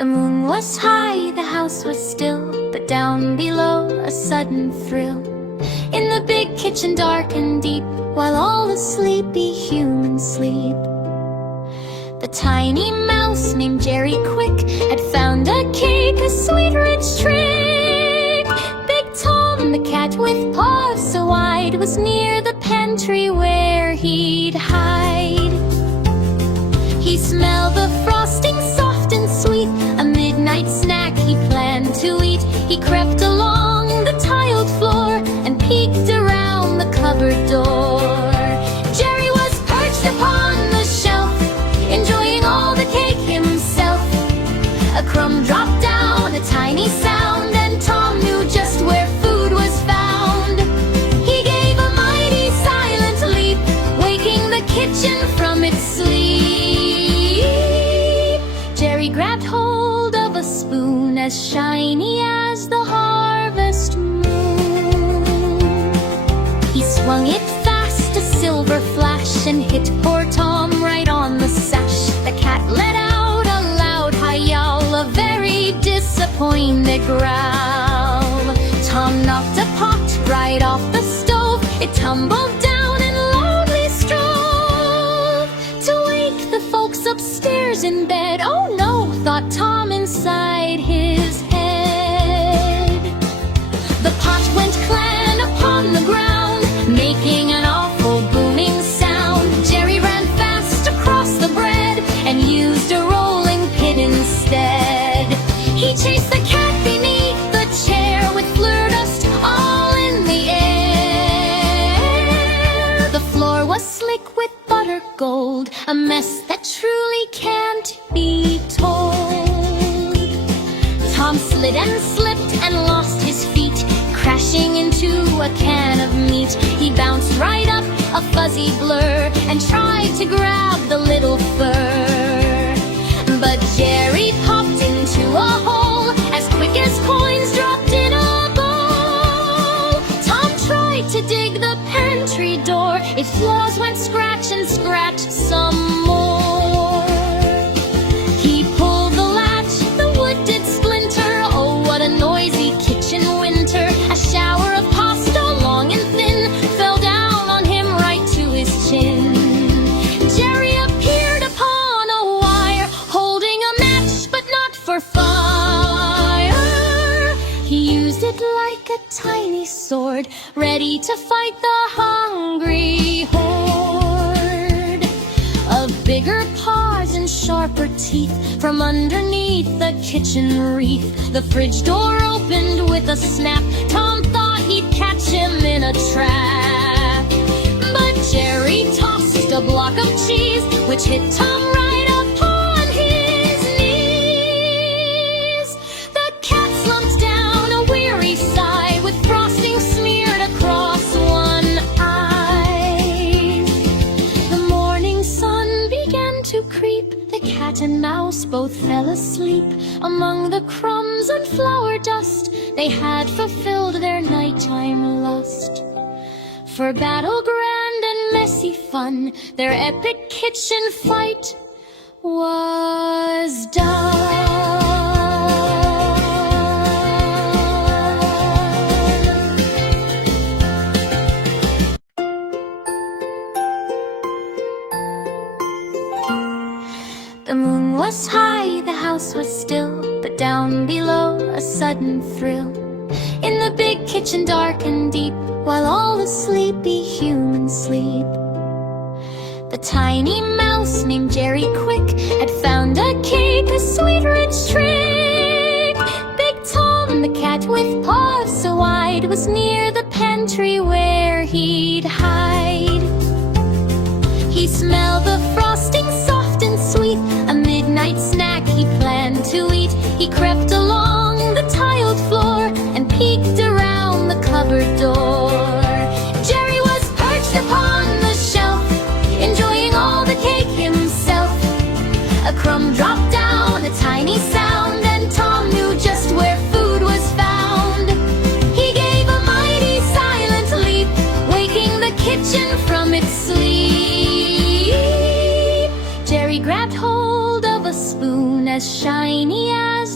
The moon was high, the house was still, but down below a sudden thrill. In the big kitchen dark and deep, while all the sleepy humans sleep, the tiny mouse named Jerry Quick had found a cake, a sweet rich trick. Big Tom, the cat with paws so wide, was near the pantry where he'd hide. He smelled the frosting soft and sweet, a midnight snack he planned to eat. He crept along the tiled floor and peeked around the cupboard door. Jerry was perched upon the shelf, enjoying all the cake himself. A crumb dropped down, a tiny sound, and Tom knew just where food was found. He gave a mighty silent leap, waking the kitchen from its sleep. Jerry grabbed hold of a spoon as shiny as the harvest moon. He swung it fast, a silver flash, and hit poor Tom right on the sash. The cat let out a loud high yowl, a very disappointed growl. Tom knocked a pot right off the stove. It tumbled down and loudly strove to wake the folks upstairs in bed. Oh no, thought Tom inside his head. The pot went clang upon the ground, making an awful booming sound. Jerry ran fast across the bread and used a rolling pin instead. He chased the cat beneath the chair with fleur dust all in the air. The floor was slick with butter gold, a mess that truly can't be told. Tom slid and slipped and lost his feet, crashing into a can of meat. He bounced right up, a fuzzy blur, and tried to grab the little fur. But Jerry popped into a hole as quick as coins dropped in a bowl. Tom tried to dig the pantry door. Its flaws went scratch and scratch some more. He pulled the latch, the wood did splinter. Oh, what a noisy kitchen winter. A shower of pasta, long and thin, fell down on him right to his chin. Jerry appeared upon a wire, holding a match, but not for fire. He used it like a tiny sword, ready to fight the hungry horde. Of bigger paws and sharper teeth, from underneath the kitchen wreath, the fridge door opened with a snap. Tom thought he'd catch him in a trap, but Jerry tossed a block of cheese, which hit Tom right upon his knees. The cat slumped down, a weary sigh, with frosting smeared across one eye. The morning sun began to creep. The cat and mouse both fell asleep. Among the crumbs and flour dust, they had fulfilled their nighttime lust. For battle grand and messy fun, their epic kitchen fight was done. The moon was high, the house was still, but down below a sudden thrill. In the big kitchen dark and deep, while all the sleepy humans sleep, the tiny mouse named Jerry Quick had found a cake, a sweet rich trick. Big Tom, the cat with paws so wide, was near the pantry where he'd hide. He smelled the frosting soft and sweet, a midnight snack he planned to eat. He crept along the tiled floor and peeked around the cupboard door. Jerry was perched upon the shelf, enjoying all the cake himself. A crumb dropped down, a tiny sound, and Tom knew just where food was found. He gave a mighty silent leap, waking the kitchen from its sleep. Jerry grabbed hold of a spoon as shiny as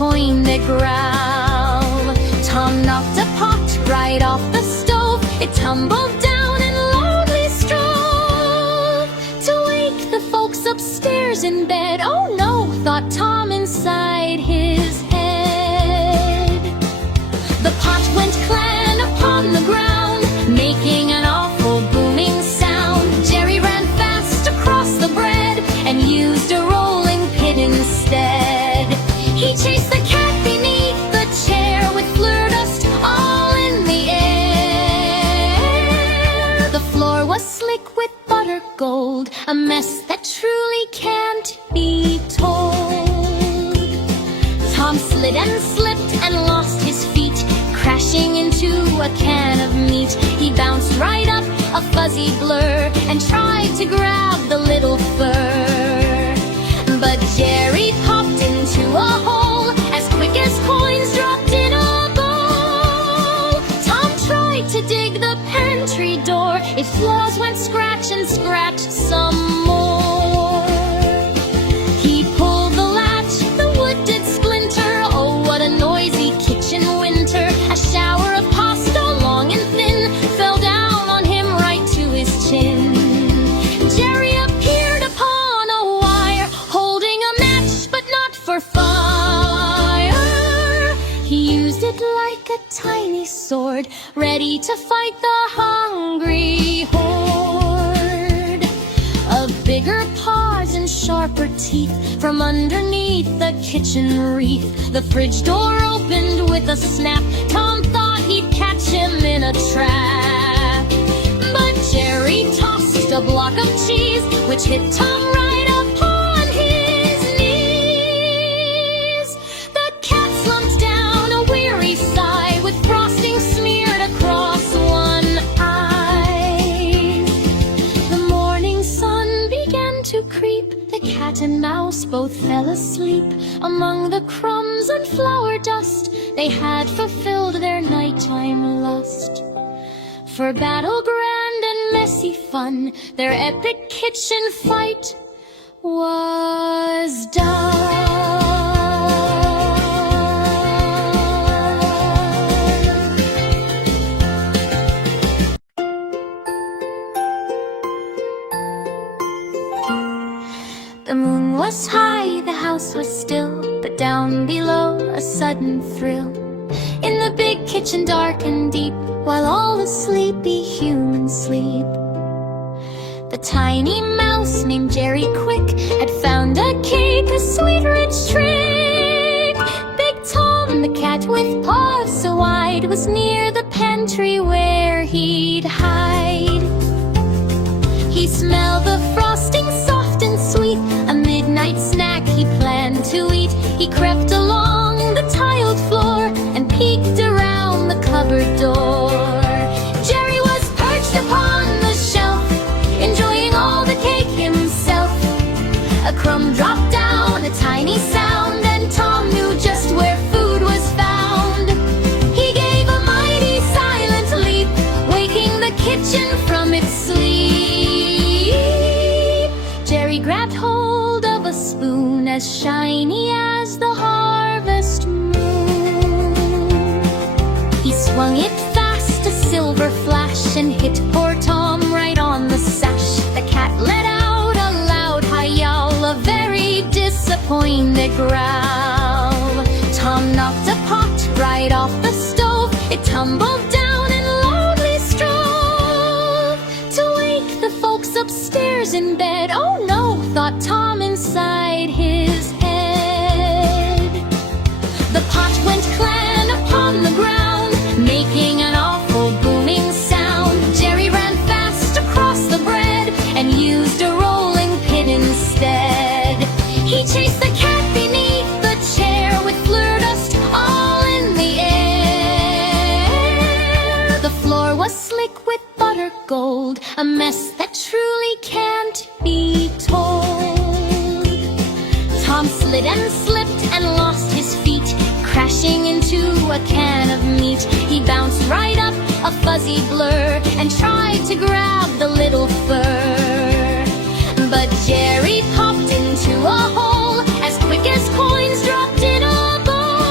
disappointed growl. Tom knocked a pot right off the stove. It tumbled down and loudly strove to wake the folks upstairs in bed. Oh no, thought Tom inside his head. The pot went clang upon the ground, making an awful booming sound. Jerry ran fast across the bread and used a rolling pin instead. He chased the cat beneath the chair with fleur dust all in the air. The floor was slick with butter gold, a mess that truly can't be told. Tom slid and slipped and lost his feet, crashing into a can of meat. He bounced right up, a fuzzy blur, and tried to grab the little fur. But Jerry popped into a hole as quick as coins dropped in a bowl. Tom tried to dig the pantry door. Its flaws went scratch and scratch some more. He pulled the latch, the wood did splinter. Oh, what a noisy kitchen winter. A shower of pasta, long and thin, fell down on him right to his chin. Jerry appeared upon a wire, holding a match, but not for fire. He used it like a tiny sword, ready to fight the hungry horde. Of bigger paws and sharper teeth, from underneath the kitchen wreath, the fridge door opened with a snap. Tom thought he'd catch him in a trap. But Jerry tossed a block of cheese, which hit Tom right upon his knees. The cat slumped down, a weary sigh, with frosting smeared across one eye. The morning sun began to creep. The cat and mouse both fell asleep. Among the crumbs and flour dust, they had fulfilled their nighttime lust. For battle grand and messy fun, their epic kitchen fight was done. The moon was high, the house was still, but down below a sudden thrill. In the big kitchen dark and deep, while all the sleepy humans sleep, the tiny mouse named Jerry Quick had found a cake, a sweet rich trick. Big Tom, the cat with paws so wide, was near the pantry where he'd hide. He smelled the frosting soft and sweet, a midnight snack he planned to eat. He crept along the tiled floor and peeked around the cupboard door. Jerry was perched upon the shelf, enjoying all the cake himself. A crumb dropped down, a tiny sound, and Tom knew just where food was found. He gave a mighty silent leap, waking the kitchen from its sleep. Jerry grabbed hold of a spoon as shiny as the harvest moon. He swung it fast, a silver flash, and hit poor Tom right on the sash. The cat let out a loud high yowl, a very disappointed growl. Tom knocked a pot right off the stove. It tumbled down and loudly strove to wake the folks upstairs in bed. Oh no, thought Tom inside his head. The pot went clang upon the ground, making an awful booming sound. Jerry ran fast across the bread and used a rolling pin instead. He chased the cat beneath the chair with fleur dust all in the air. The floor was slick with butter gold, a mess that truly can't be told. Tom slid and slipped and lost his feet, crashing into a can of meat. He bounced right up, a fuzzy blur, and tried to grab the little fur. But Jerry popped into a hole as quick as coins dropped in a bowl.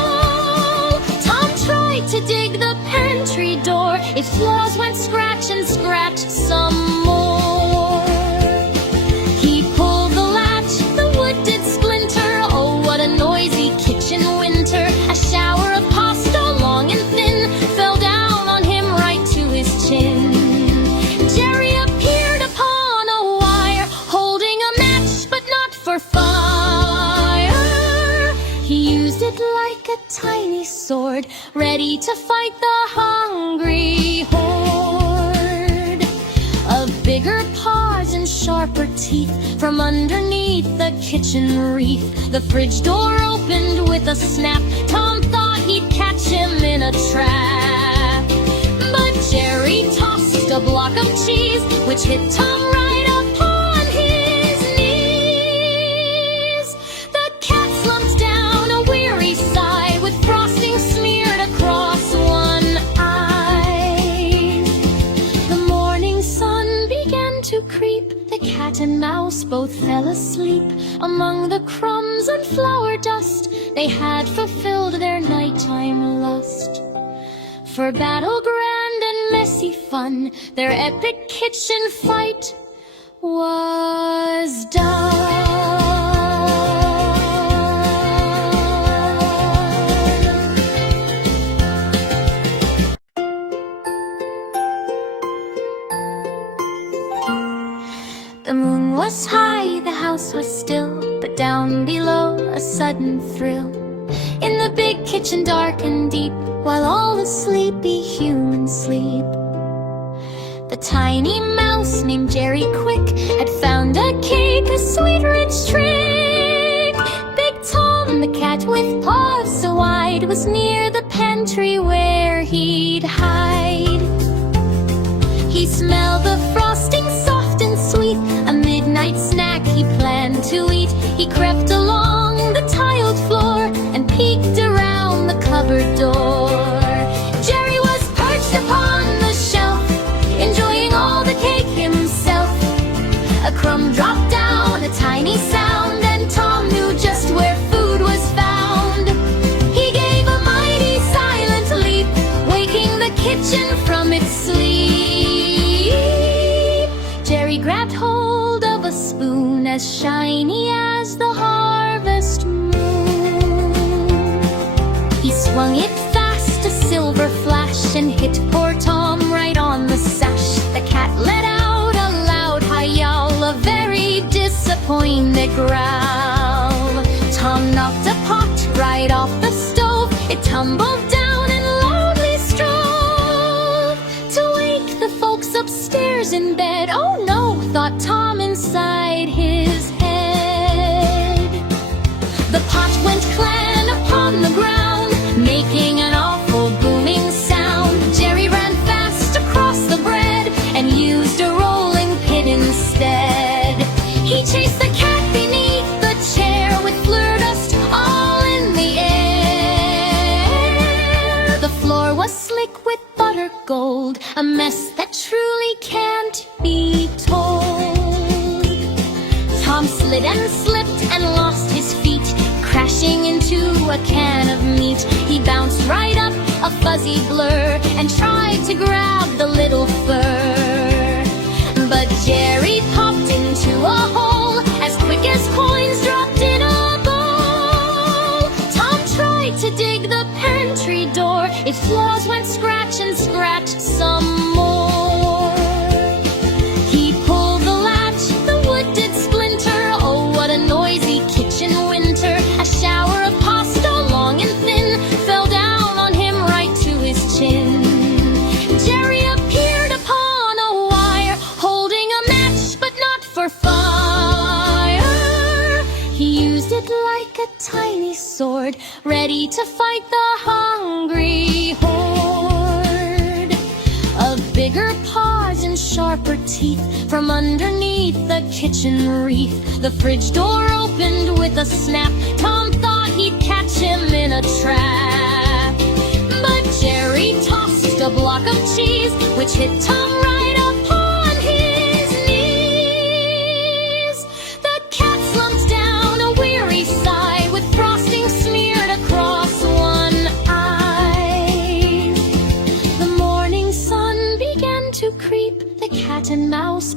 floors went scratch and scratch some more. He pulled the latch, the wood did splinter. Oh, what a noisy kitchen winter. A shower of pasta, long and thin, fell down on him right to his chin. Jerry appeared upon a wire, holding a match, but not for fire. He used it like a tiny sword, ready to fight the hungry horde. Of bigger paws and sharper teeth, from underneath the kitchen wreath, the fridge door opened with a snap. Tom thought he'd catch him in a trap, but Jerry tossed a block of cheese, which hit Tom right upon his knees. The cat slumped down a weary sigh, with frosting smeared across one eye. The morning sun began to creep. The cat and mouse both fell asleep. Among the crumbs and flour dust, they had fulfilled their nighttime lust. For battle grand and messy fun, their epic kitchen fight was done. The moon was high, the house was still, but down below a sudden thrill. In the big kitchen dark and deep, while all the sleepy humans sleep, the tiny mouse named Jerry Quick had found a cake, a sweet rich trick. Big Tom, the cat with paws so wide, was near the pantry where he'd hide. He smelled the frosting soft and sweet, a midnight snack he planned to eat. He crept along the tiled floor and peeked around the cupboard door. Jerry was perched upon the shelf, enjoying all the cake himself. A crumb dropped down, a tiny sound, and Tom knew just where food was found. He gave a mighty silent leap, waking the kitchen from its sleep. Jerry grabbed hold of a spoon as shiny as the harvest moon. He swung it fast, a silver flash, and hit poor Tom right on the sash. The cat let out a loud high yowl, a very disappointed growl. Tom knocked a pot right off the stove. It tumbled down and loudly strove to wake the folks upstairs in bed. Oh no, thought Tom inside his head. The pot went clang upon the ground, making an awful booming sound. Jerry ran fast across the bread and used a rolling pin instead. He chased the cat beneath the chair with fleur dust all in the air. The floor was slick with butter gold, a mess that truly can't be told. Tom slid and slipped and lost his feet, crashing into a can of meat. He bounced right up, a fuzzy blur, and tried to grab the little fur. But Jerry popped into a hole as quick as coins dropped in a bowl. Tom tried to dig the pantry door. Its floors went scratch and scratch some more. He pulled the latch, the wood did splinter. Oh, what a noisy kitchen winter. A shower of pasta, long and thin, fell down on him right to his chin. Jerry appeared upon a wire, holding a match, but not for fire. He used it like a tiny sword, ready to fight the hungry horde. Of bigger paws and sharper teeth, from underneath the kitchen wreath, the fridge door opened with a snap. Tom thought he'd catch him in a trap, but Jerry tossed a block of cheese, which hit Tom right upon his knees. The cat slumped down a weary sigh, with frosting smeared across one eye. The morning sun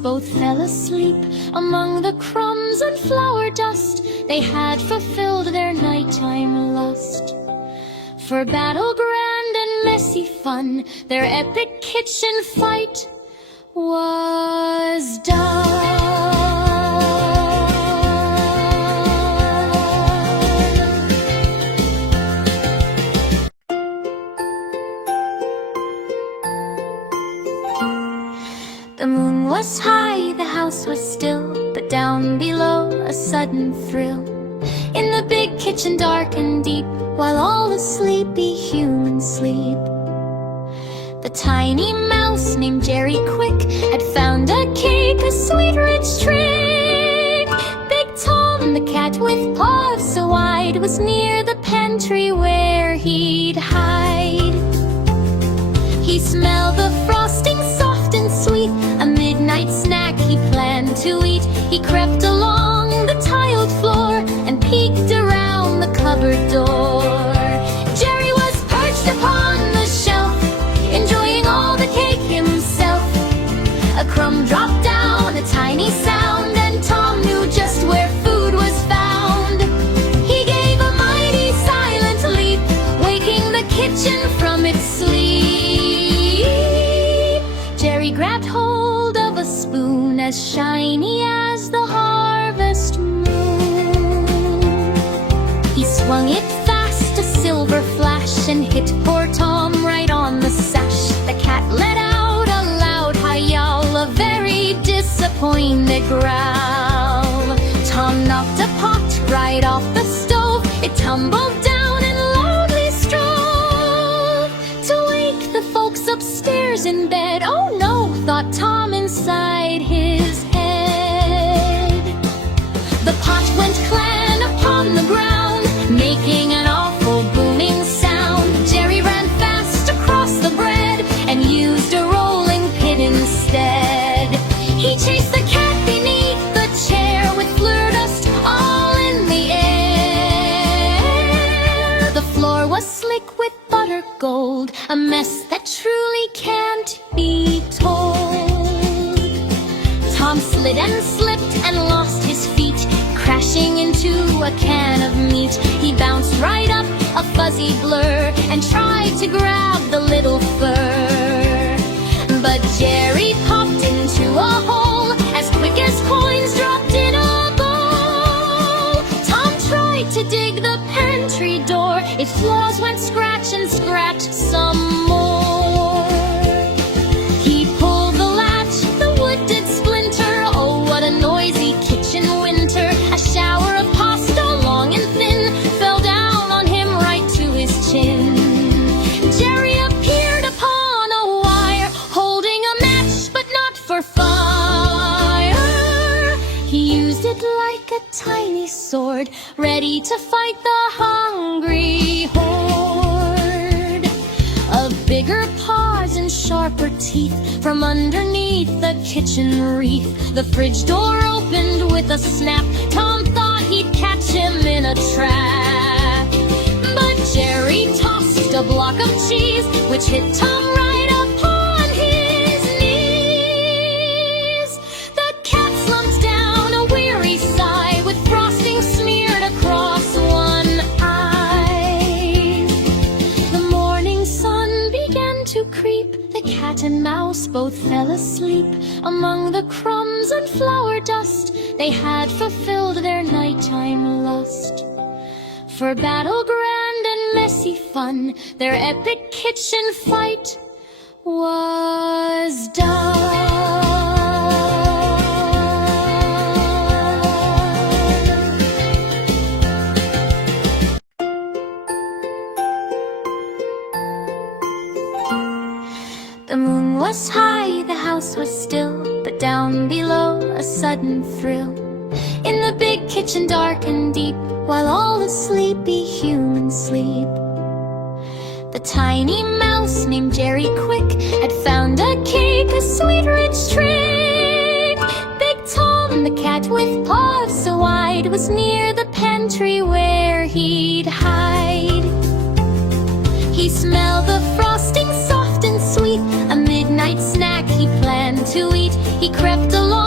both fell asleep among the crumbs and flour dust. They had fulfilled their nighttime lust. For battle grand and messy fun, their epic kitchen fight was done. The moon was high, the house was still, but down below a sudden thrill. In the big kitchen dark and deep, while all the sleepy humans sleep, the tiny mouse named Jerry Quick had found a cake, a sweet rich trick. Big Tom, the cat with paws so wide, was near the pantry where he'd hide. He smelled the frosting soft and sweet, a midnight snack he planned to eat. He crept along the tiled floor and peeked around the cupboard door. Jerry was perched upon the shelf, enjoying all the cake himself. A crumb dropped down, a tiny sound, and Tom knew just where food was found. He gave a mighty silent leap, waking the kitchen from its sleep. Jerry grabbed hold of a spoon as shiny as the harvest moon. He swung it fast, a silver flash, and hit poor Tom right on the sash. The cat let out a loud hi-yowl, a very disappointed growl. Tom knocked a pot right off the stove. It tumbled down and loudly strove to wake the folks upstairs in bed. Oh no, thought Tom inside his head. The pot went clang upon the ground, making an awful booming sound. Jerry ran fast across the bread and used a rolling pin instead. He chased the cat beneath the chair with fleur dust all in the air. The floor was slick with butter gold, a mess that truly can't be told. Tom slid and slipped and lost his feet, crashing into a can of meat. He bounced right up, a fuzzy blur, and tried to grab the little fur. But Jerry popped into a hole as quick as coins dropped in a bowl. Tom tried to dig the pantry door, its flaws went scratch and scratch some more. He pulled the latch, the wood did splinter. Oh, what a noisy kitchen winter. A shower of pasta, long and thin, fell down on him right to his chin. Jerry appeared upon a wire, holding a match, but not for fire. He used it like a tiny sword, ready to fight the hungry horde. Of bigger paws and sharper teeth, from underneath the kitchen wreath, the fridge door opened with a snap. Tom thought he'd catch him in a trap, but Jerry tossed a block of cheese, which hit Tom right upon his knees. The cat slumped down, a weary sigh, with frosting smeared across one eye. The morning sun began to creep. The cat and mouse both fell asleep among the crumbs and flour dust. They had fulfilled their nighttime lust. For battle grand and messy fun, their epic kitchen fight was done. The moon was high, the house was still, but down below a sudden thrill. In the big kitchen dark and deep, while all the sleepy humans sleep, the tiny mouse named Jerry Quick had found a cake, a sweet rich trick. Big Tom, the cat with paws so wide, was near the pantry where he'd hide. He smelled the frosting soft and sweet, a midnight snack he planned to eat. He crept along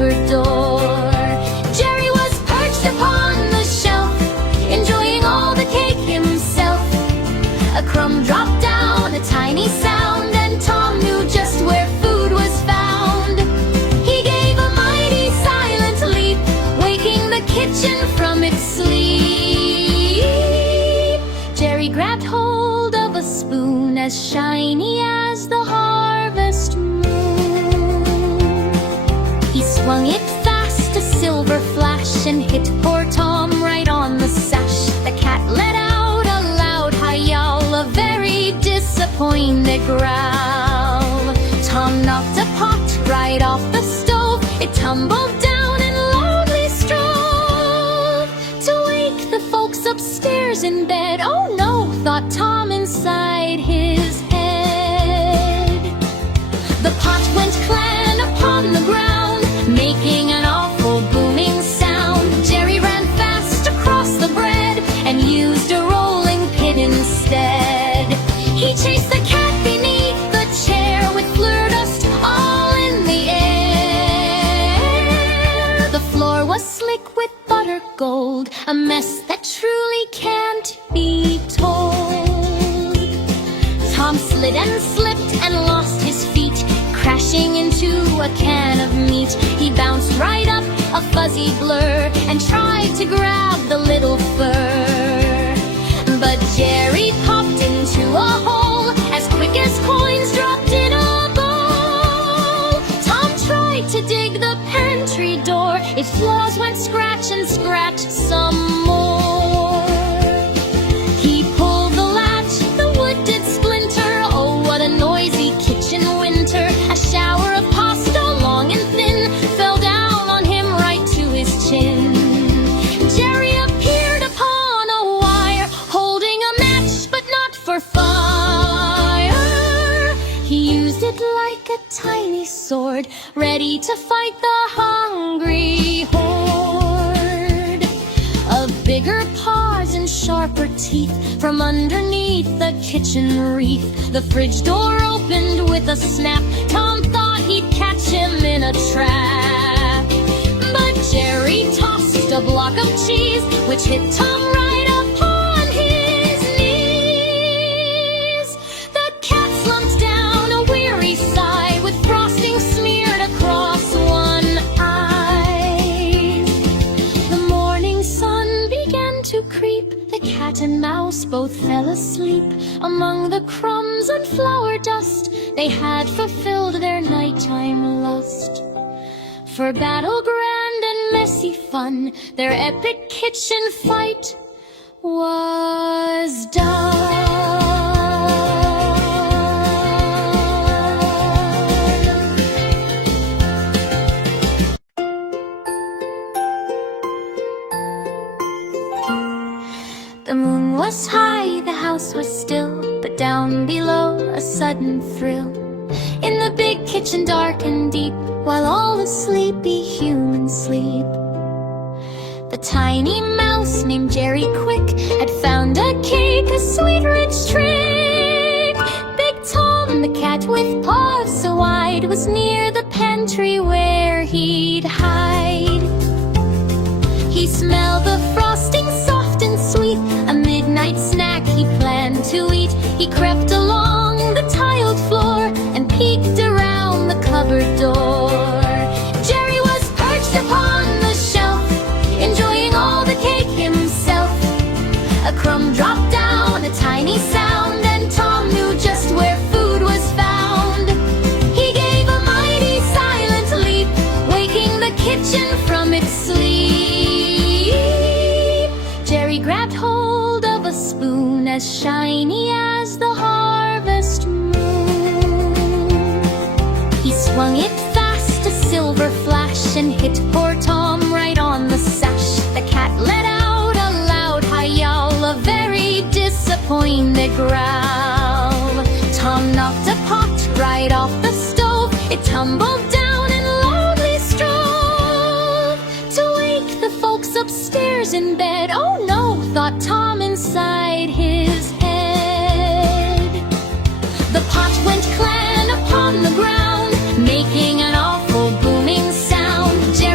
cupboard door. Jerry was perched upon the shelf, enjoying all the cake himself. A crumb dropped down, a tiny sound, and Tom knew just where food was found. He gave a mighty silent leap, waking the kitchen from its sleep. Jerry grabbed hold of a spoon as shiny as the harvest moon. He swung it fast, a silver flash, and hit poor Tom right on the sash. The cat let out a loud yowl, a very disappointed growl. Tom knocked a pot right off the stove. It tumbled down and loudly strove to wake the folks upstairs in bed. Oh no, thought Tom inside his head. The pot went clang upon the ground, making an awful booming sound. Jerry ran fast across the bread and used a rolling pin instead. He chased the cat beneath the chair with fleur dust all in the air. The floor was slick with butter gold, a mess that truly can't be told. Tom slid and slipped and lost his feet, crashing into a can of meat. He bounced right up, a fuzzy blur, and tried to grab the little fur. But Jerry popped into a hole as quick as coins dropped in a bowl. Tom tried to dig the pantry door. Its flaws went scratch and scratch some more. He pulled the latch, the wood did splinter. Oh, what a noisy kitchen winter. A shower of pasta, long and thin, fell down on him right to his chin. Jerry appeared upon a wire, holding a match, but not for fire. He used it like a tiny sword, ready to fight the hungry horde. Of bigger paws and sharper teeth, from underneath the kitchen wreath, the fridge door opened with a snap. Tom thought he'd catch him in a trap, but Jerry tossed a block of cheese, which hit Tom right upon his knees. The cat slumped down, a weary sigh, with frosting smeared across one eye. The morning sun began to creep. The cat and mouse both fell asleep. Among the crumbs and flour dust, they had fulfilled their nighttime lust. For battle grand and messy fun, their epic kitchen fight was done. The moon was high, the house was still, but down below a sudden thrill. In the big kitchen dark and deep, while all the sleepy humans sleep, the tiny mouse named Jerry Quick had found a cake, a sweet rich trick. Big Tom, the cat with paws so wide, was near the pantry where he'd hide. He smelled the frosting soft and sweet, a midnight snack he planned to eat. He crept along the tiled floor and peeked around the cupboard door. Jerry was perched upon the shelf, enjoying all the cake himself. A crumb dropped down, a tiny sound, and Tom knew just where food was found. He gave a mighty silent leap, waking the kitchen from its sleep. Jerry grabbed hold of a spoon as shiny as the harvest moon. He swung it fast, a silver flash, and hit poor Tom right on the sash. The cat let out a loud yowl, a very disappointed growl. Tom knocked a pot right off the stove. It tumbled down and loudly strove to wake the folks upstairs in bed. Oh no, thought Tom inside his head. The pot went clang upon the ground, making an awful booming sound.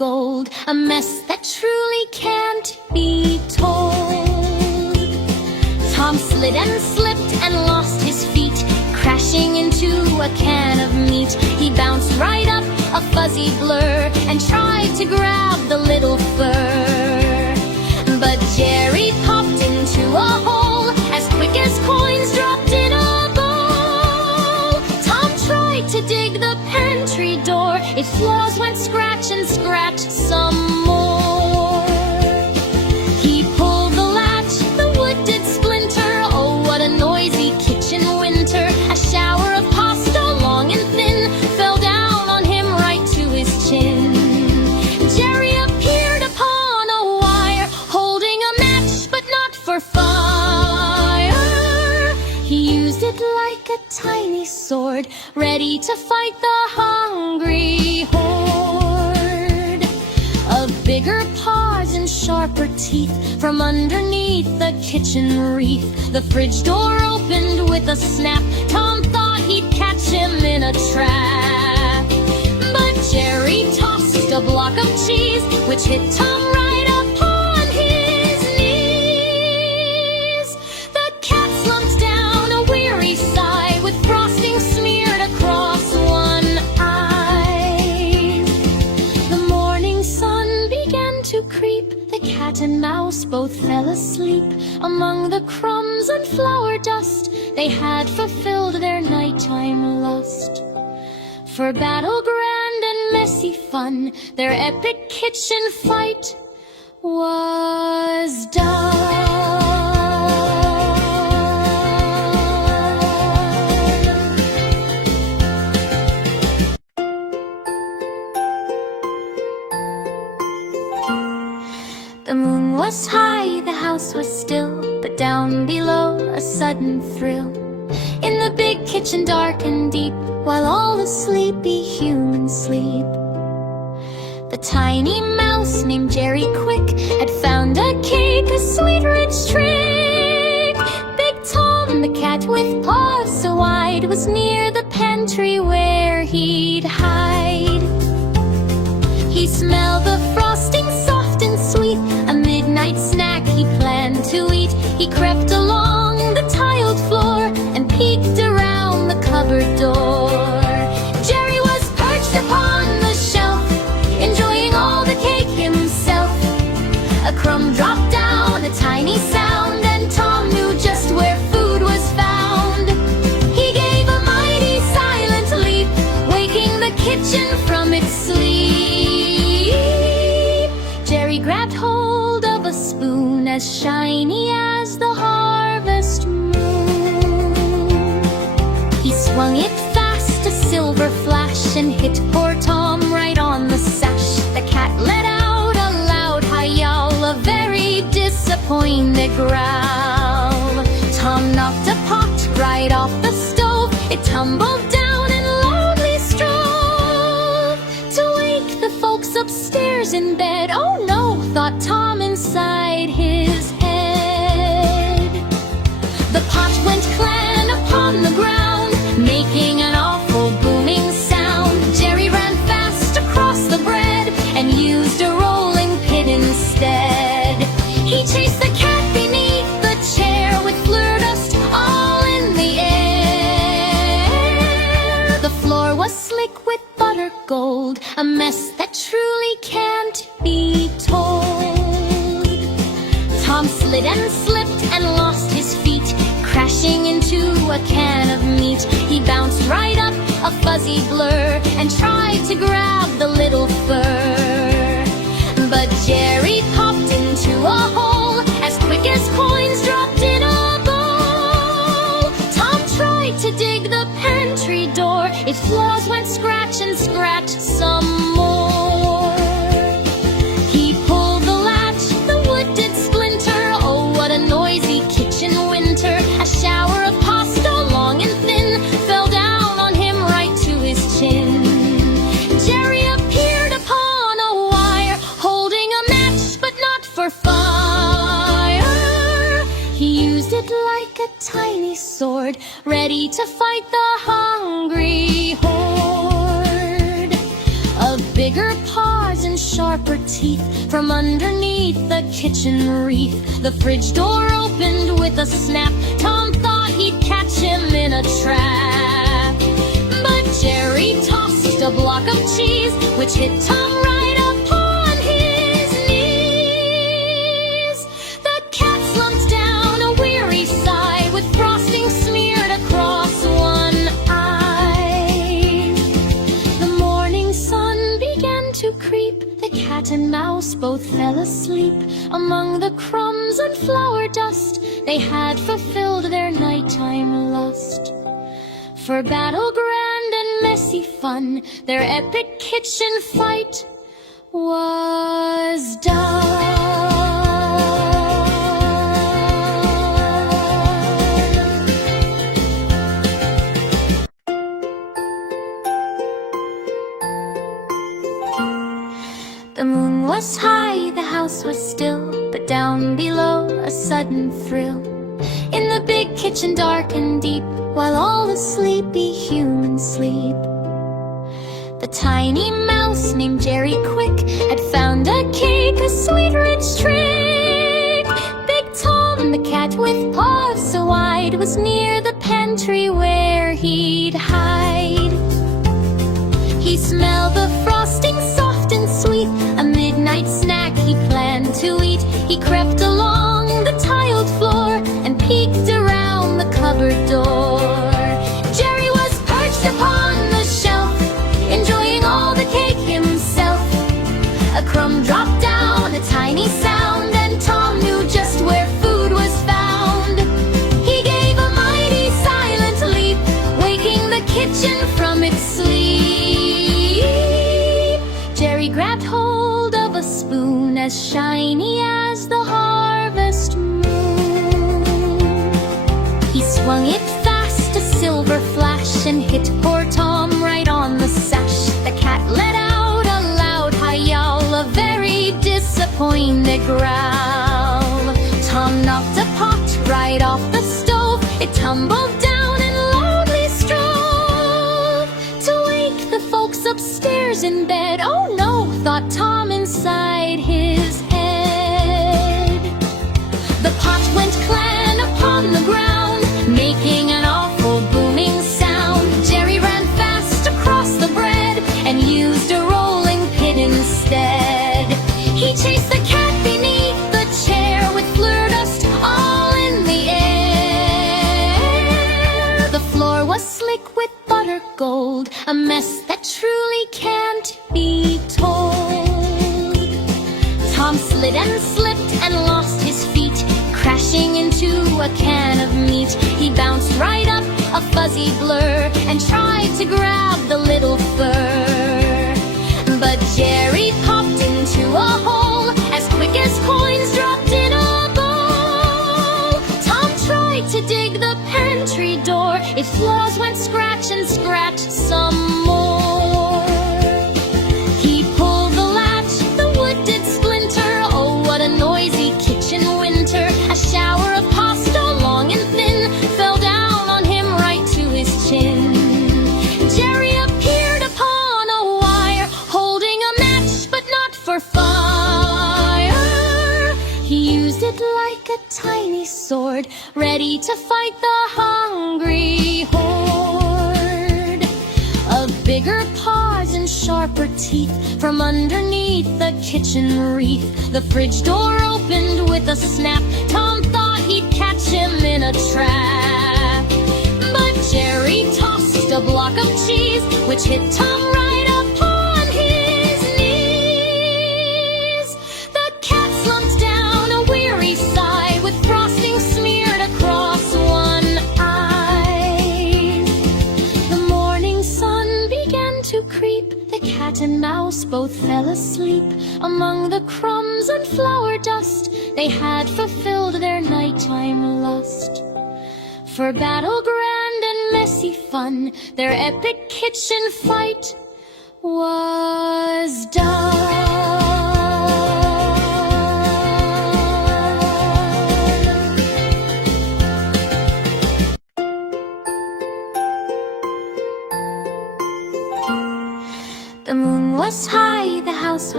gold, a mess that truly can't be told. Tom slid and slipped and lost his feet, crashing into a can of meat. He bounced right up, a fuzzy blur, and tried to grab the little fur. But Jerry popped into a hole as quick as coins dropped in a bowl. Tom tried to dig the pantry door, its flaws went scratch and scratch some more. He pulled the latch, the wood did splinter. Oh, what a noisy kitchen winter. A shower of pasta, long and thin, fell down on him right to his chin. Jerry appeared upon a wire, holding a match, but not for fire. He used it like a tiny sword, ready to fight the hungry horde. Of bigger paws and sharper teeth, from underneath the kitchen wreath, the fridge door opened with a snap. Tom thought he'd catch him in a trap, but Jerry tossed a block of cheese, which hit Tom right upon his knees. The cat slumped down, a weary sigh, with frosting smeared across one eye. The morning sun began to creep, the cat and mouse both fell asleep. Among the crumbs and flour dust, they had fulfilled their nighttime lust. For battle grand and messy fun, their epic kitchen fight was done. The moon was high, the house was still, but down below a sudden thrill. In the big kitchen dark and deep, while all the sleepy humans sleep, the tiny mouse named Jerry Quick had found a cake, a sweet rich trick. Big Tom, the cat with paws so wide, was near the pantry where he'd hide. He smelled the frosting soft and sweet, a midnight snack he planned to eat. He crept along the tiled floor and peeked around the cupboard door. Jerry was perched upon the shelf, enjoying all the cake himself. A crumb dropped down, a tiny sound, and Tom knew just where food was found. He gave a mighty silent leap, waking the kitchen from its sleep. Jerry grabbed hold of a spoon as shiny as the harvest moon. He swung it fast, a silver flash, and hit poor Tom right on the sash. The cat let out a loud hi-yowl, a very disappointed growl. Tom knocked a pot right off the stove, it tumbled down and loudly strove to wake the folks upstairs in bed. Oh no, thought Tom inside his head. The pot went clang upon the ground, making an awful booming sound. Jerry ran fast across the bread and used a rolling pin instead. He chased the cat beneath the chair with fleur dust all in the air. The floor was slick with butter gold, a mess that truly can't be told. Tom slid and slipped and lost his feet, crashing into a can of meat. He bounced right up, a fuzzy blur, and tried to grab the little fur. But Jerry popped into a hole as quick as coins dropped in a bowl. Tom tried to dig the pantry door, its flaws went scratch and scratch some more. He pulled the latch, the wood did splinter. Oh, what a noisy kitchen winter. A shower of pasta, long and thin, fell down on him right to his chin. Jerry appeared upon a wire, holding a match, but not for fire. He used it like a tiny sword, ready to fight the hungry horde. Of bigger paws paws and sharper teeth. From underneath the kitchen wreath, the fridge door opened with a snap. Tom thought he'd catch him in a trap, but Jerry tossed a block of cheese, which hit Tom right upon his knees. The cat slumped down a weary sigh, with frosting smeared across one eye. The morning sun began to creep. The cat and mouse both fell asleep. Among the crumbs and flour dust, they had fulfilled their nighttime lust. For battle grand and messy fun, their epic kitchen fight was done. The moon was high, the house was still, but down below a sudden thrill. In the big kitchen dark and deep, while all the sleepy humans sleep, the tiny mouse named Jerry Quick had found a cake, a sweet rich trick. Big Tom, the cat with paws so wide, was near the pantry where he'd hide. He smelled the frosting soft and sweet, a midnight snack he planned to eat. He crept along the tiled floor and peeked around the cupboard door. Jerry was perched upon the shelf, enjoying all the cake himself. A crumb dropped down, a tiny sound, and Tom knew just where food was found. He gave a mighty silent leap, waking the kitchen from its sleep. Jerry grabbed hold of a spoon as shiny as the harvest moon. He swung it fast, a silver flash, and hit poor Tom right on the sash. The cat let out a loud high yowl, a very disappointed growl. Tom knocked a pot right off the stove. It tumbled down and loudly strove to wake the folks upstairs in bed. Oh no, thought Tom inside his head. The pot went clang upon the ground, making an awful booming sound. Jerry ran fast across the bread and used a rolling pin instead. He chased the cat beneath the chair with fleur dust all in the air. The floor was slick with butter gold, a mess that truly can't be told. Tom slid and slipped and lost his feet, crashing into a can of meat. He bounced right up, a fuzzy blur, and tried to grab the little fur. But Jerry popped into a hole as quick as coins dropped in a bowl. Tom tried to dig the pantry door. Its flaws went scratch and scratch some more. He pulled the latch, the wood did splinter. Oh, what a noisy kitchen winter. A shower of pasta, long and thin, fell down on him right to his chin. Jerry appeared upon a wire, holding a match, but not for fire. He used it like a tiny sword, ready to fight the hungry horde. Of bigger paws and sharper teeth, from underneath the kitchen wreath, the fridge door opened with a snap. Tom thought he'd catch him in a trap, but Jerry tossed a block of cheese, which hit Tom right upon his knees. The cat slumped down a weary sigh, with frosting smeared across one eye. The morning sun began to creep. The cat and mouse both fell asleep. Among the crumbs and flour dust, they had fulfilled their nighttime lust. For battle grand and messy fun, their epic kitchen fight was done. The moon was high, the house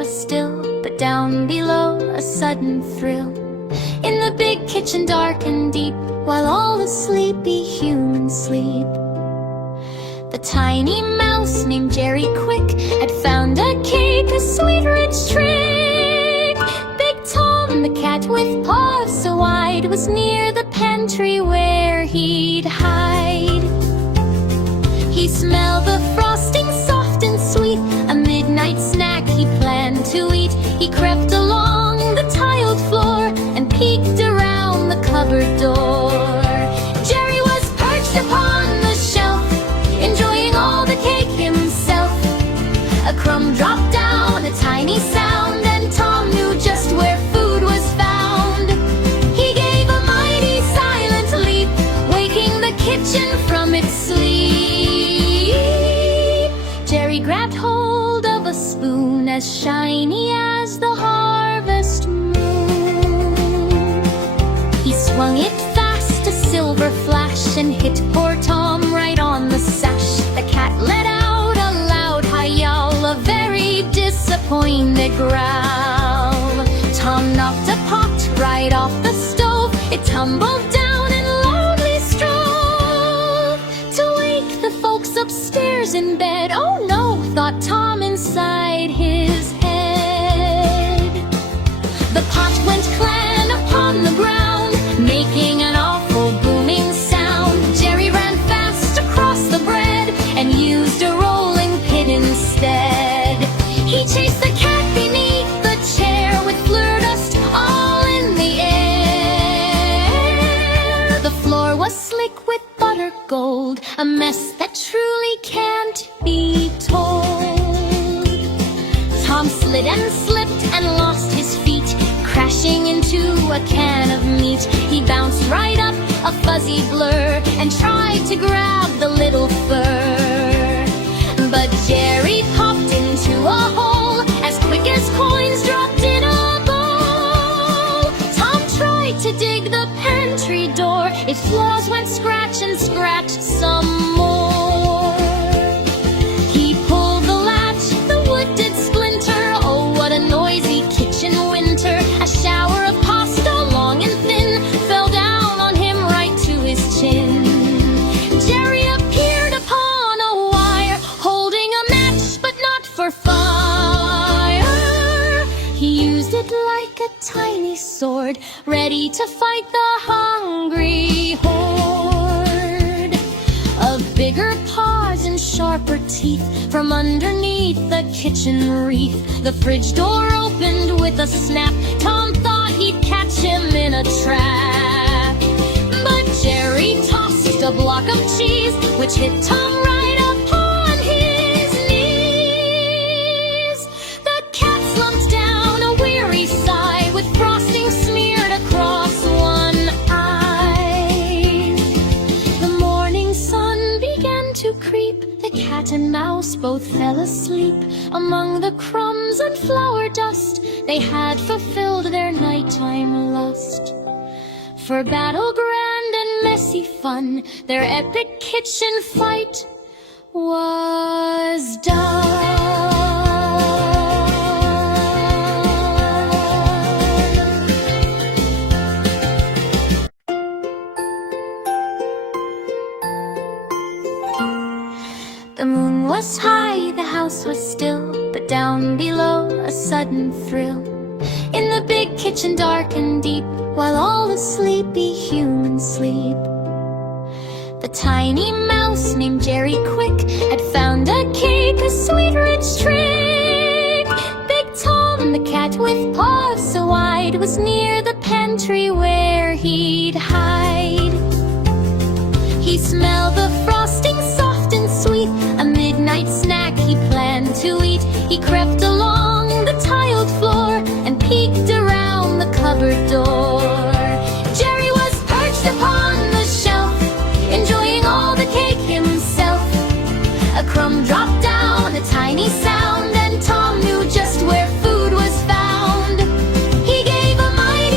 down below a sudden thrill. In the big kitchen dark and deep, while all the sleepy humans sleep, the tiny mouse named Jerry Quick had found a cake, a sweet rich trick. Big Tom, the cat with paws so wide, was near the pantry where he'd hide. He smelled the frosting soft and sweet, a midnight snack he planned to eat. He crept along the tiled floor and peeked around the cupboard door. Jerry was perched upon the shelf, enjoying all the cake himself. A crumb dropped down, a tiny sound, and Tom knew just where food was found. He gave a mighty silent leap, waking the kitchen from its sleep. Jerry grabbed hold of a spoon as shiny as the harvest moon. He swung it fast, a silver flash, and hit poor Tom right on the sash. The cat let out a loud hi-yowl, a very disappointed growl. Tom knocked a pot right off the stove. It tumbled down and loudly strove to wake the folks upstairs in bed. Oh no, thought Tom inside his head. The pot went clang upon the ground, making an awful booming sound. Jerry ran fast across the bread and used a rolling pin instead. He chased the cat beneath the chair with fleur dust all in the air. The floor was slick with butter gold, a mess that truly can't be told. Tom slid and slipped and lost his feet, crashing into a can of meat. He bounced right up, a fuzzy blur, and tried to grab the little fur. But Jerry popped into a hole as quick as coins dropped in a bowl. Tom tried to dig the pantry door. Its flaws went scratch and scratched some more. He pulled the latch, the wood did splinter. Oh, what a noisy kitchen winter. A shower of pasta, long and thin, fell down on him right to his chin. Jerry appeared upon a wire, holding a match, but not for fire. He used it like a tiny sword, ready to fight the hungry horde. Of bigger paws and sharper teeth, from underneath the kitchen wreath, the fridge door opened with a snap. Tom thought he'd catch him in a trap, but Jerry tossed a block of cheese, which hit Tom right upon his knees. The cat slumped down, a weary sigh, with frosting smeared across one eye. The morning sun began to creep. The cat and mouse both fell asleep. Among the crumbs and flour dust, they had fulfilled their nighttime lust. For battle grand and messy fun, their epic kitchen fight was done. The moon was high, the house was still, but down below a sudden thrill. In the big kitchen dark and deep, while all the sleepy humans sleep, the tiny mouse named Jerry Quick had found a cake, a sweet rich trick. Big Tom, the cat with paws so wide, was near the pantry where he'd hide. He smelled the frosting soft and sweet, a midnight snack he planned to eat. He crept along the tiled floor and peeked around the cupboard door. Jerry was perched upon the shelf, enjoying all the cake himself. A crumb dropped down, a tiny sound, and Tom knew just where food was found. He gave a mighty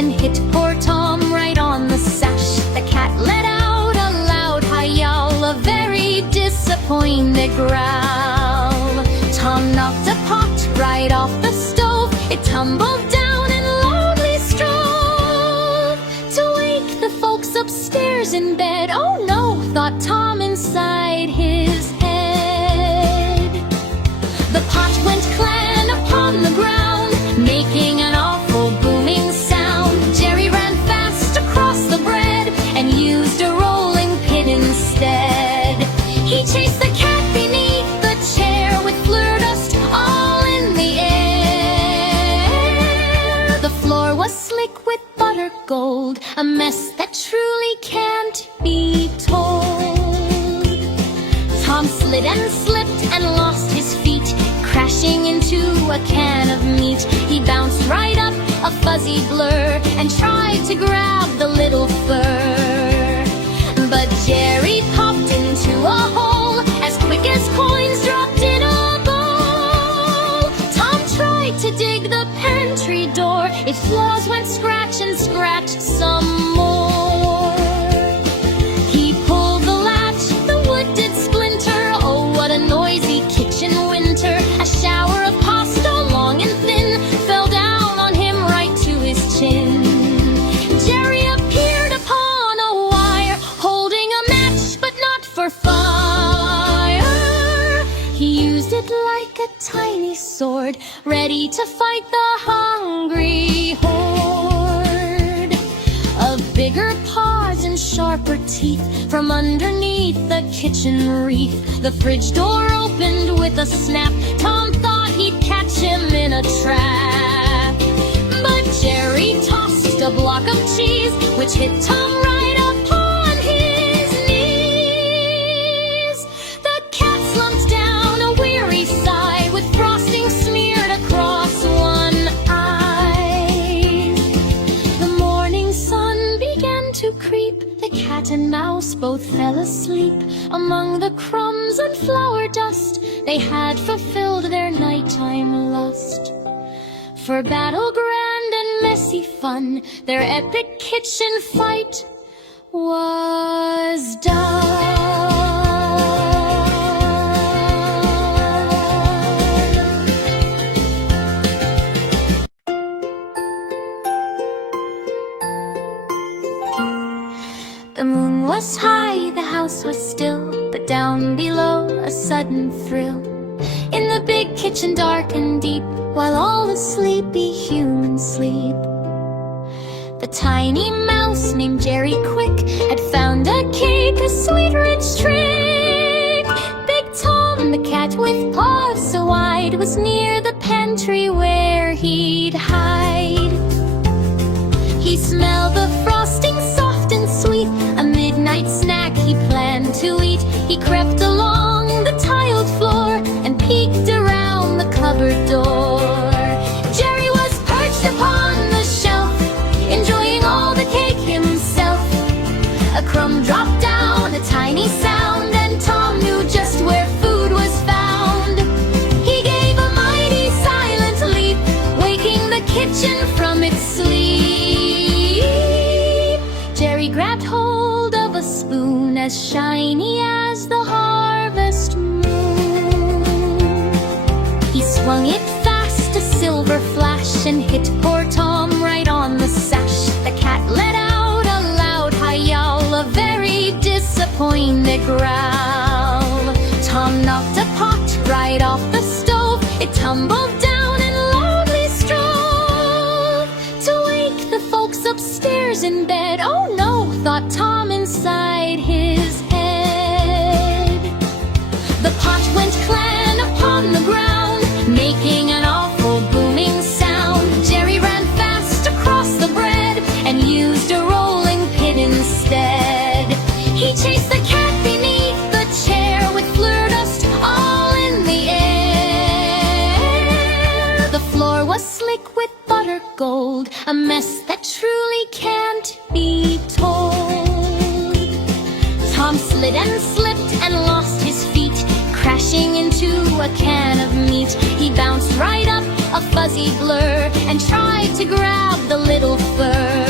and hit poor Tom right on the sash. The cat let out a loud hi-yowl, a very disappointed growl. Tom knocked a pot right off the stove. It tumbled down and loudly strove to wake the folks upstairs in bed. Oh no, thought Tom inside his head. The pot went clang upon the ground, making an awful booming sound. Jerry ran fast across the bread and used a rolling pin instead. He chased the cat beneath the chair with fleur dust all in the air. The floor was slick with butter gold, a mess that truly can't be told. Tom slid and slipped and lost his feet, crashing into a can of meat. He bounced right up, a fuzzy blur, and tried to grab the little fur. But Jerry popped into a hole as quick as coins dropped in a bowl. Tom tried to dig the pantry door. Its flaws went scratch and scratched some more. He pulled the latch, the wood did splinter. Oh, what a noisy kitchen winter. A shower of pasta, long and thin, fell down on him right to his chin. Jerry appeared upon a wire, holding a match, but not for fire. He used it like a tiny sword, ready to fight the hungry horde. Of bigger paws and sharper teeth, from underneath the kitchen wreath, the fridge door opened with a snap. Tom thought he'd catch him in a trap, but Jerry tossed a block of cheese, which hit Tom right upon his knees. The cat slumped down, a weary sigh, with frosting smeared across one eye. The morning sun began to creep. The cat and mouse both fell asleep. Among the crumbs and flour dust, they had fulfilled their nighttime lust. For battle grand and messy fun, their epic kitchen fight was done. The moon was high, the house was still, but down below a sudden thrill. In the big kitchen dark and deep, while all the sleepy humans sleep, the tiny mouse named Jerry Quick had found a cake, a sweet rich trick. Big Tom, the cat with paws so wide, was near the pantry where he'd hide. He smelled the frosting soft and sweet, a midnight snack he planned to eat. He crept along the tiled floor and peeked around the cupboard door. Jerry was perched upon the shelf, enjoying all the cake himself. A crumb dropped down, a tiny sound, and Tom knew just where food was found. He gave a mighty silent leap, waking the kitchen from its sleep. Jerry grabbed hold of a spoon as shiny as the harvest moon. He swung it fast, a silver flash, and hit poor Tom right on the sash. The cat let out a loud hi-yowl, a very disappointed growl. Tom knocked a pot right off the stove. It tumbled down and loudly strove to wake the folks upstairs in bed. Oh no, thought Tom inside his head. The pot went clang upon the ground, making an awful booming sound. Jerry ran fast across the bread and used a rolling pin instead. He chased the cat beneath the chair with fleur dust all in the air. The floor was slick with butter gold, a mess that truly can't be told. Tom slid and slipped and lost his feet, crashing into a can of meat. He bounced right up, a fuzzy blur, and tried to grab the little fur.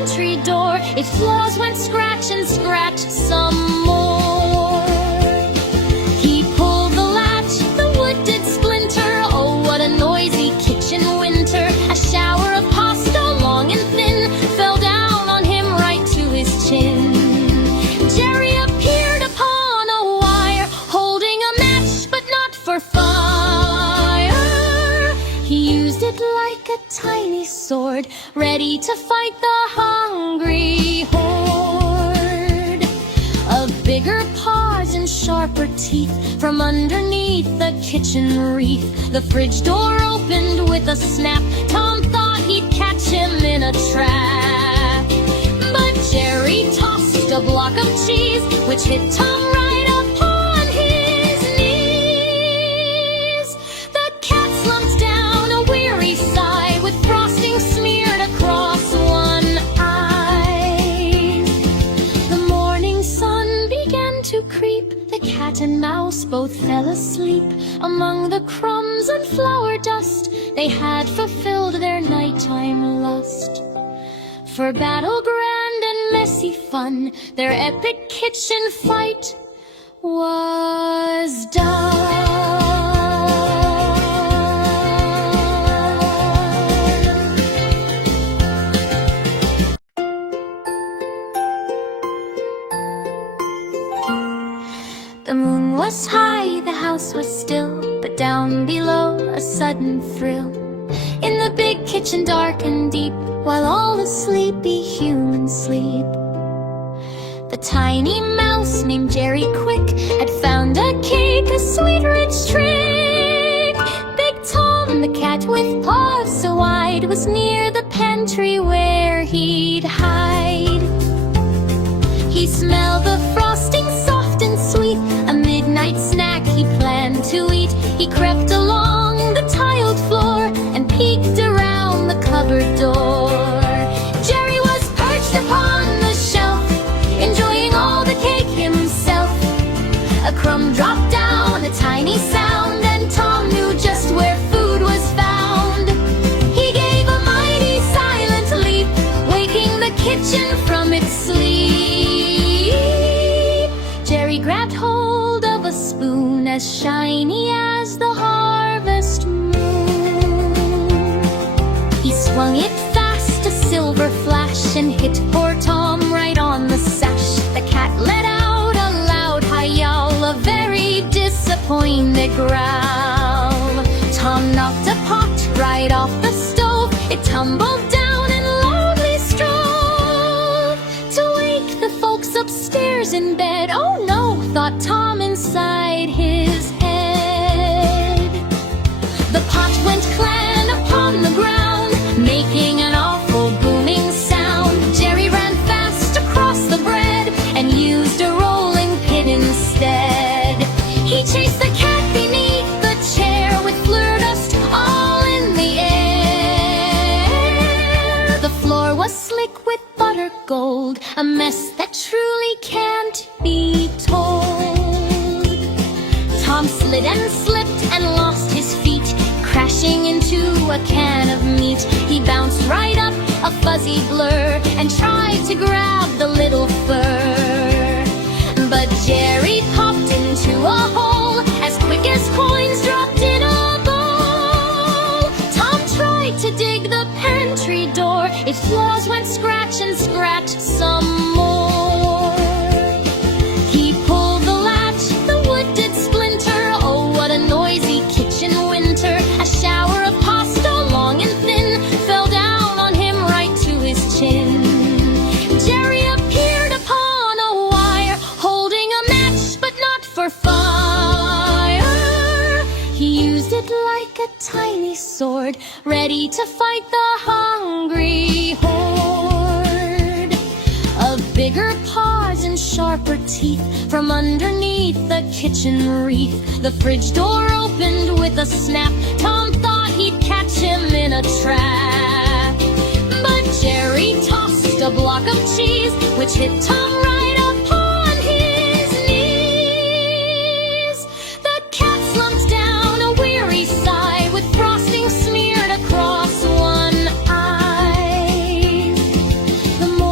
pantry door. Its flaws went scratch and scratch some more. He pulled the latch, the wood did splinter. Oh, what a noisy kitchen winter. A shower of pasta, long and thin, fell down on him right to his chin. Jerry appeared upon a wire, holding a match, but not for fire. He used it like a tiny sword, ready to fight the hungry horde. Of bigger paws and sharper teeth, from underneath the kitchen wreath, the fridge door opened with a snap. Tom thought he'd catch him in a trap, but Jerry tossed a block of cheese, which hit Tom right upon his knees. The cat slumped down a weary sigh, with frosting smeared across one eye. The morning sun began to creep. The cat and mouse both fell asleep. Among the crumbs and flour dust, they had fulfilled their nighttime lust. For battle grand and messy fun, their epic kitchen fight was done. The moon was high, the house was still, but down below a sudden thrill. In the big kitchen dark and deep, while all the sleepy humans sleep, the tiny mouse named Jerry Quick had found a cake, a sweet rich trick. Big Tom, the cat with paws so wide, was near the pantry where he'd hide. He smelled the frosting soft and sweet, a midnight snack he planned to eat. He crept along the tiled floor and peeked around the cupboard door. Jerry was perched upon the shelf, enjoying all the cake himself. A crumb dropped down, a tiny sound, and Tom knew just where food was found. He gave a mighty silent leap, waking the kitchen from its sleep. Jerry grabbed hold of a spoon as shiny as the harvest moon. He swung it fast, a silver flash, and hit poor Tom right on the sash. The cat let out a loud high yowl, a very disappointed growl. Tom knocked a pot right off the stove. It tumbled down and loudly strove to wake the folks upstairs in bed. Oh no, thought Tom inside his head. The pot went clang upon the ground, making an awful booming sound. Jerry ran fast across the bread and used a rolling pin instead. He chased the cat beneath the chair with fleur dust all in the air. The floor was slick with butter gold, a mess that truly can't be told. Tom slid and slipped and lost his feet, crashing into a can of meat. He bounced right up, a fuzzy blur, and tried to grab the little fur. But Jerry popped into a hole as quick as coins dropped in a bowl. Tom tried to dig the pantry door. Its flaws went scratch and scratch some more. He pulled the latch, the wood did splinter. Oh, what a noisy kitchen winter. A shower of pasta, long and thin, fell down on him right to his chin. Jerry appeared upon a wire, holding a match, but not for fire. He used it like a tiny sword, ready to fight the hungry horde. Of bigger paws and sharper teeth, from underneath the kitchen wreath, the fridge door opened with a snap. Tom thought he'd catch him in a trap, but Jerry tossed a block of cheese, which hit Tom right upon his knees. The cat slumped down a weary sigh, with frosting smeared across one eye. The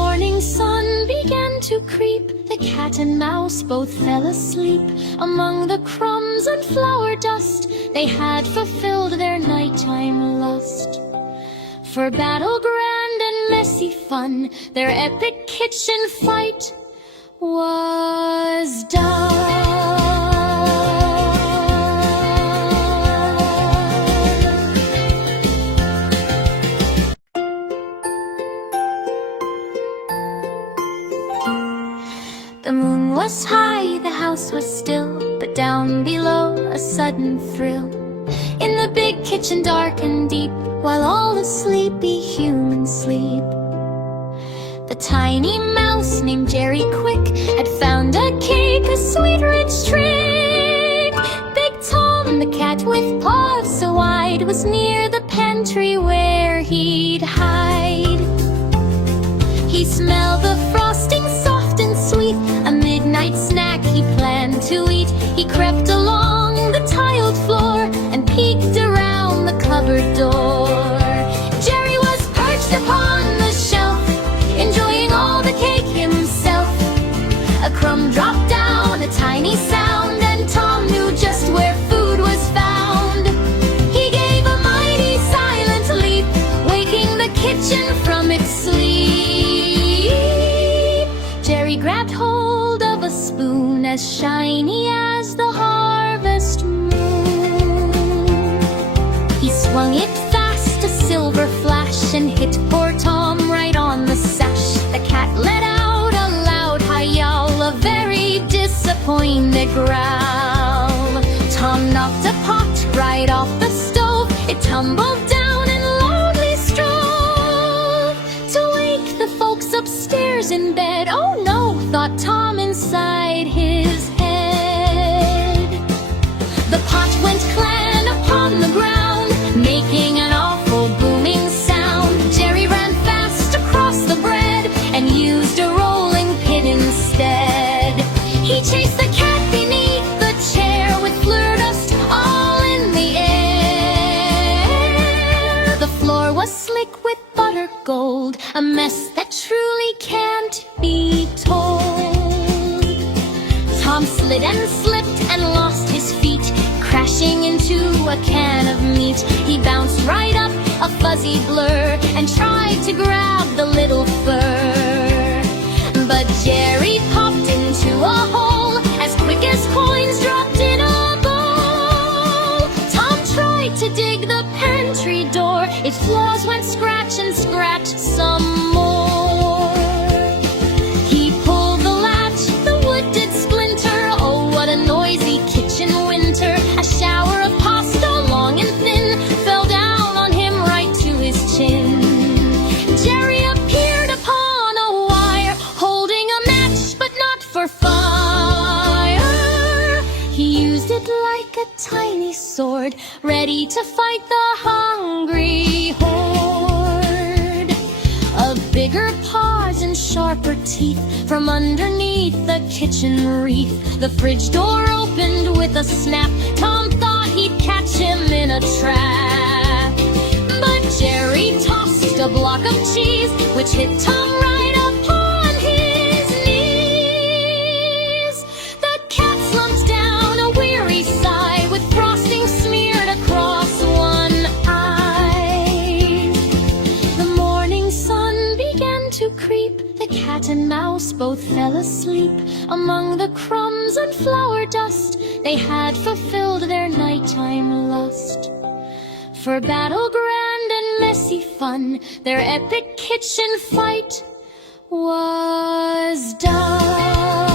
and mouse both fell asleep among the crumbs and flour dust. They had fulfilled their nighttime lust. For battle grand and messy fun, their epic kitchen fight was done. The moon was high, the house was still, but down below a sudden thrill. In the big kitchen dark and deep, while all the sleepy humans sleep, the tiny mouse named Jerry Quick had found a cake, a sweet rich trick. Big Tom, the cat with paws so wide, was near the pantry where he'd hide. He smelled the frosting soft and sweet, a midnight snack he planned to eat. He crept along the tiled floor and peeked around the cupboard door. Jerry was perched upon the shelf, enjoying all the cake himself. A crumb dropped down, a tiny sound, and Tom knew just where food was found. He gave a mighty silent leap, waking the kitchen from its sleep. Jerry grabbed hold of a spoon as shiny as the harvest moon. He swung it fast, a silver flash, and hit poor Tom right on the sash. The cat let out a loud high yowl, a very disappointed growl. Tom knocked a pot right off the stove. It tumbled down and loudly strove to wake the folks upstairs in bed. Oh no, thought Tom inside his head. The pot went clang upon the ground, making an awful booming sound. Jerry ran fast across the bread and used a rolling pin instead. He chased the cat beneath the chair with fleur dust all in the air. The floor was slick with butter gold, a mess that truly can't be told. Tom slid and slipped and lost his feet, crashing into a can of meat. He bounced right up, a fuzzy blur, and tried to grab the little fur. But Jerry popped into a hole as quick as coins dropped in a bowl. Tom tried to dig the pantry door, its flaws went scratch and scratch some more. He pulled the latch, the wood did splinter. Oh, what a noisy kitchen winter. A shower of pasta, long and thin, fell down on him right to his chin. Jerry appeared upon a wire, holding a match, but not for fire. He used it like a tiny sword, ready to fight the hungry horde. Of bigger paws and sharper teeth, from underneath the kitchen wreath, the fridge door opened with a snap. Tom thought he'd catch him in a trap, but Jerry tossed a block of cheese, which hit Tom right upon his knees. The cat slumped down, a weary sigh, with frosting smeared across one eye. The morning sun began to creep, the cat and mouse both fell asleep among the crumbs and flour dust. They had fulfilled their nighttime lust. For battle grand and messy fun, their epic kitchen fight was done.